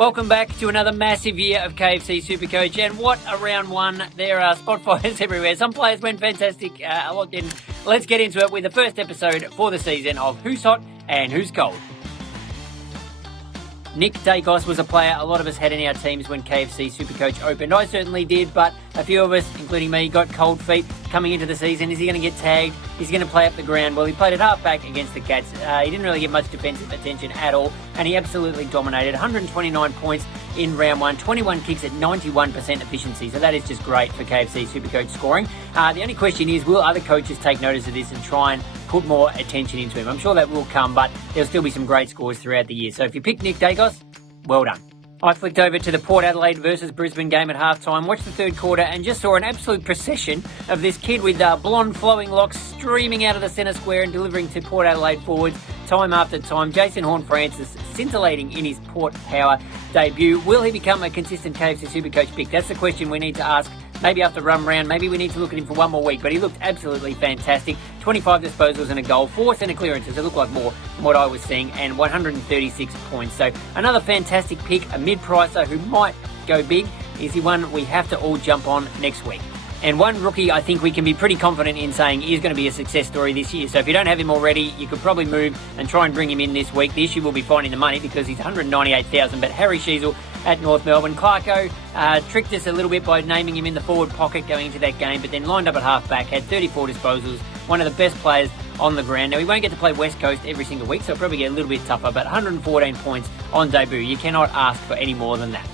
Welcome back to another massive year of KFC SuperCoach, and what a round one. There are spot fires everywhere. Some players went fantastic. Let's get into it with the first episode for the season of Who's Hot and Who's Cold. Nick Dacos was a player a lot of us had in our teams when KFC SuperCoach opened. I certainly did, but a few of us, including me, got cold feet coming into the season. Is he going to get tagged? Is he going to play up the ground? Well, he played at half-back against the Cats. He didn't really get much defensive attention at all, and he absolutely dominated. 129 points in round one, 21 kicks at 91% efficiency. So that is just great for KFC SuperCoach scoring. The only question is, will other coaches take notice of this and try and put more attention into him? I'm sure that will come, but there'll still be some great scores throughout the year. So if you pick Nick Dacos, well done. I flicked over to the Port Adelaide versus Brisbane game at halftime, watched the third quarter, and just saw an absolute procession of this kid with blonde flowing locks streaming out of the centre square and delivering to Port Adelaide forwards time after time. Jason Horne-Francis scintillating in his Port Power debut. Will he become a consistent KFC SuperCoach pick? That's the question we need to ask. Maybe after run round, maybe we need to look at him for one more week, but he looked absolutely fantastic. 25 disposals and a goal, 4 centre clearances, it looked like more from what I was seeing, and 136 points. So another fantastic pick, a mid-pricer who might go big. Is he one we have to all jump on next week? And one rookie I think we can be pretty confident in saying is going to be a success story this year. So if you don't have him already, you could probably move and try and bring him in this week. The issue will be finding the money because he's 198,000. But Harry Sheasel at North Melbourne. Clarko tricked us a little bit by naming him in the forward pocket going into that game, but then lined up at half-back, had 34 disposals, one of the best players on the ground. Now, he won't get to play West Coast every single week, so it'll probably get a little bit tougher, but 114 points on debut. You cannot ask for any more than that.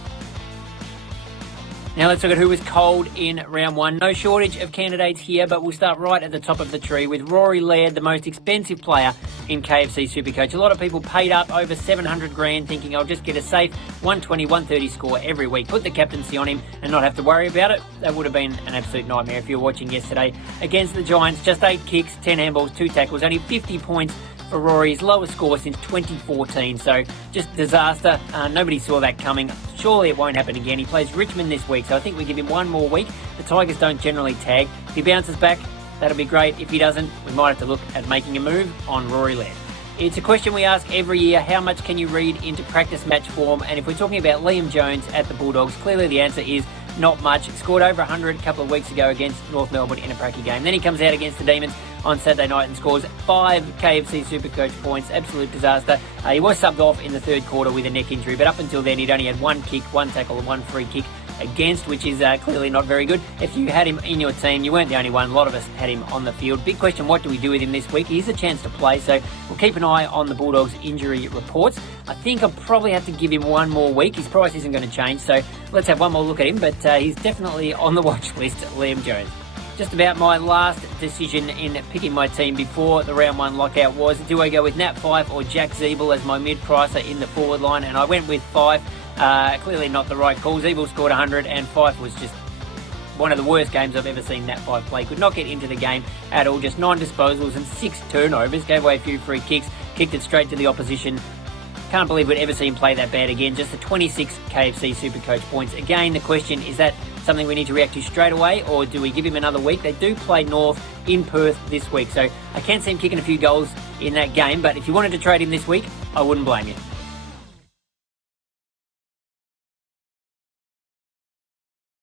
Now let's look at who was cold in round one. No shortage of candidates here, but we'll start right at the top of the tree with RORY LAIRD, the most expensive player in KFC SuperCoach. A lot of people paid up over 700 grand thinking I'll just get a safe 120, 130 score every week, put the captaincy on him and not have to worry about it. That would have been an absolute nightmare if you were watching yesterday against the Giants. Just 8 kicks, 10 handballs, 2 tackles, only 50 points for Rory's lowest score since 2014, so just disaster. Nobody saw that coming. Surely it won't happen again. He plays Richmond this week, so I think we give him one more week. The Tigers don't generally tag. If he bounces back, that'll be great. If he doesn't, we might have to look at making a move on RORY LAIRD. It's a question we ask every year. How much can you read into practice match form? And if we're talking about Liam Jones at the Bulldogs, clearly the answer is not much. Scored over 100 a couple of weeks ago against North Melbourne in a pracky game. Then he comes out against the Demons on Saturday night and scores 5 KFC SuperCoach points. Absolute disaster. He was subbed off in the third quarter with a neck injury, but up until then he'd only had 1 kick, 1 tackle and 1 free kick against, which is clearly not very good. If you had him in your team, you weren't the only one. A lot of us had him on the field. Big question, what do we do with him this week? He has a chance to play, so we'll keep an eye on the Bulldogs' injury reports. I think I'll probably have to give him one more week. His price isn't going to change, so let's have one more look at him, but he's definitely on the watch list, Liam Jones. Just about my last decision in picking my team before the round one lockout was, do I go with Nat Fyfe or Jack Zeeble as my mid-pricer in the forward line? And I went with Fyfe. Clearly not the right call. Zeeble scored 100 and Fyfe was just one of the worst games I've ever seen Nat Fyfe play. Could not get into the game at all. Just 9 disposals and 6 turnovers. Gave away a few free kicks. Kicked it straight to the opposition. Can't believe we'd ever see him play that bad again. Just the 26 KFC SuperCoach points. Again, the question, is that something we need to react to straight away, or do we give him another week? They do play North in Perth this week, so I can see him kicking a few goals in that game, but if you wanted to trade him this week, I wouldn't blame you.